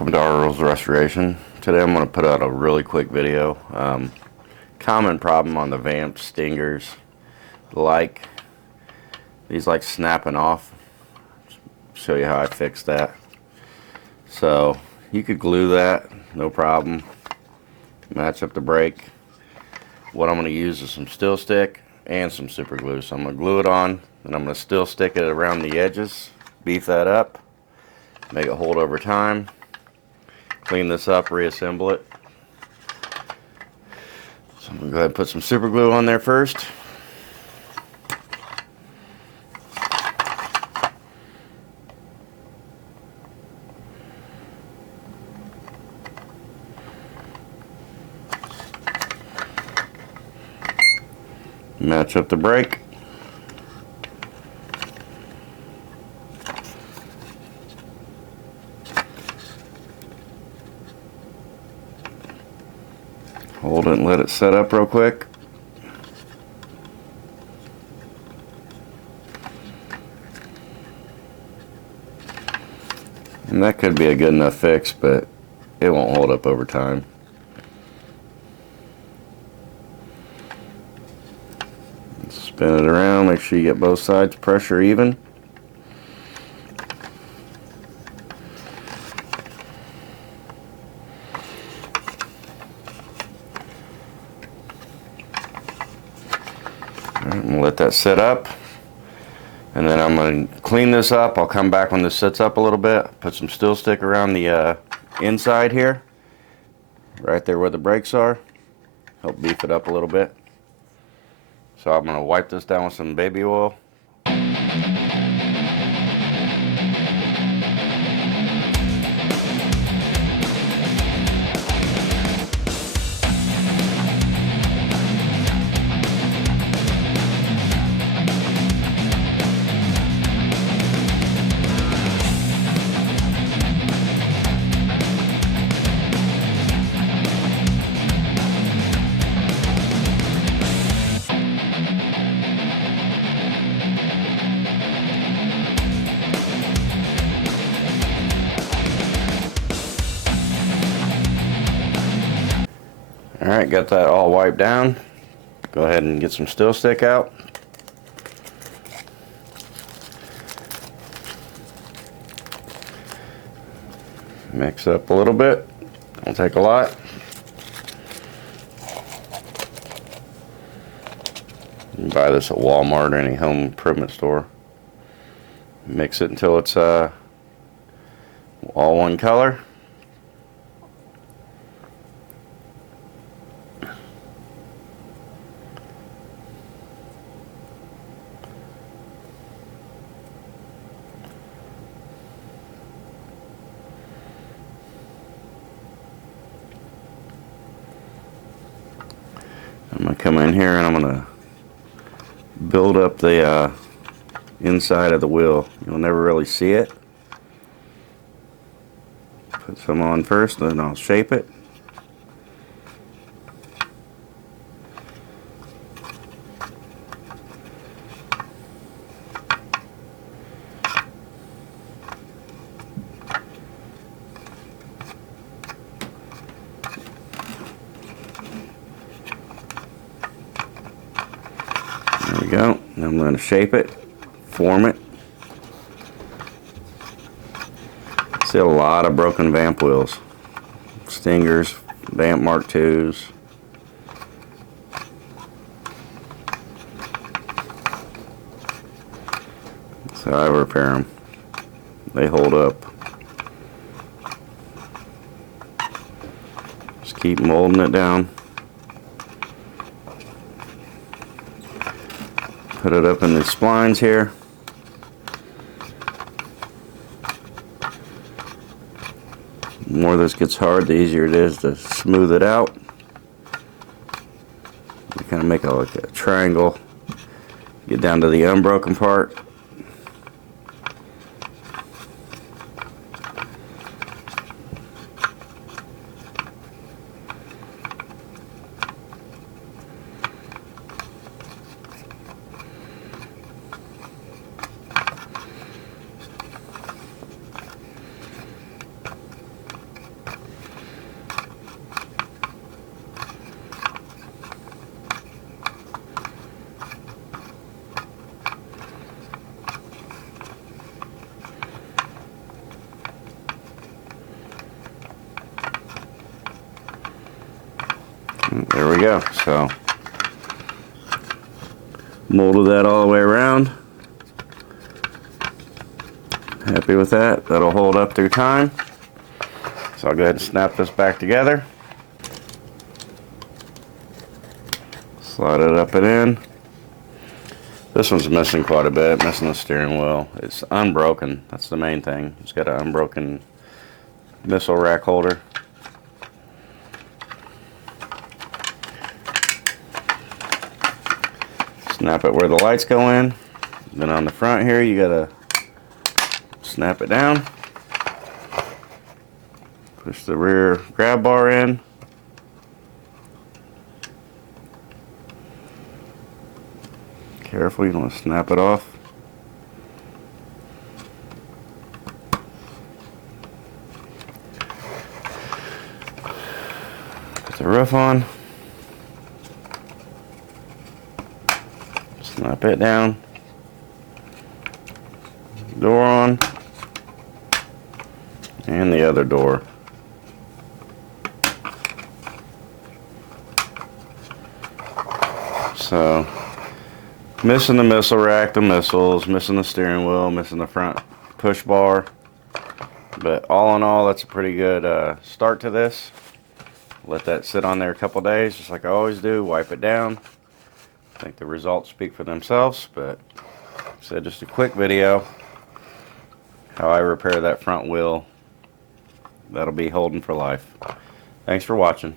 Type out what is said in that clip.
Welcome to REASSEMBLY Restoration. Today I'm going to put out a really quick video. Common problem on the Vamps stingers, these like snapping off. Show you how I fixed that. So you could glue that, no problem. Match up the brake. What I'm going to use is some steel stick and some super glue. So I'm going to glue it on, and I'm going to still stick it around the edges, beef that up, make it hold over time. Clean this up, reassemble it. So I'm going to go ahead and put some super glue on there first. Match up the brake. Hold it and let it set up real quick. And that could be a good enough fix, but it won't hold up over time. Spin it around, make sure you get both sides pressure even. Alright, I'm going to let that set up, and then I'm going to clean this up. I'll come back when this sets up a little bit, put some steel stick around the inside here, right there where the brakes are, help beef it up a little bit. So I'm going to wipe this down with some baby oil. Alright, got that all wiped down. Go ahead and get some steel stick out. Mix up a little bit. Don't take a lot. You can buy this at Walmart or any home improvement store. Mix it until it's all one color. I'm going to come in here and I'm going to build up the inside of the wheel. You'll never really see it. Put some on first, then I'll shape it. There we go. Now I'm going to shape it, form it. See a lot of broken Vamp wheels. Stingers, Vamp Mark IIs. That's how I repair them. They hold up. Just keep molding it down. Put it up in the splines here. The more this gets hard, the easier it is to smooth it out. You kind of make like a triangle. Get down to the unbroken part. there we go. So molded that all the way around. Happy with that. That'll hold up through time. So I'll go ahead and snap this back together. Slide it up and in. This one's missing quite a bit, missing the steering wheel. It's unbroken. That's the main thing. It's got an unbroken missile rack holder. Snap it where the lights go in. Then on the front here, you gotta snap it down. Push the rear grab bar in. Careful, you don't want to snap it off. Put the roof on. Snap it down. Door on. And the other door. So, missing the missile rack, the missiles, missing the steering wheel, missing the front push bar. But all in all, that's a pretty good start to this. Let that sit on there a couple days, just like I always do. Wipe it down. I think the results speak for themselves, but like I said, just a quick video how I repair that front wheel. That'll be holding for life. Thanks for watching.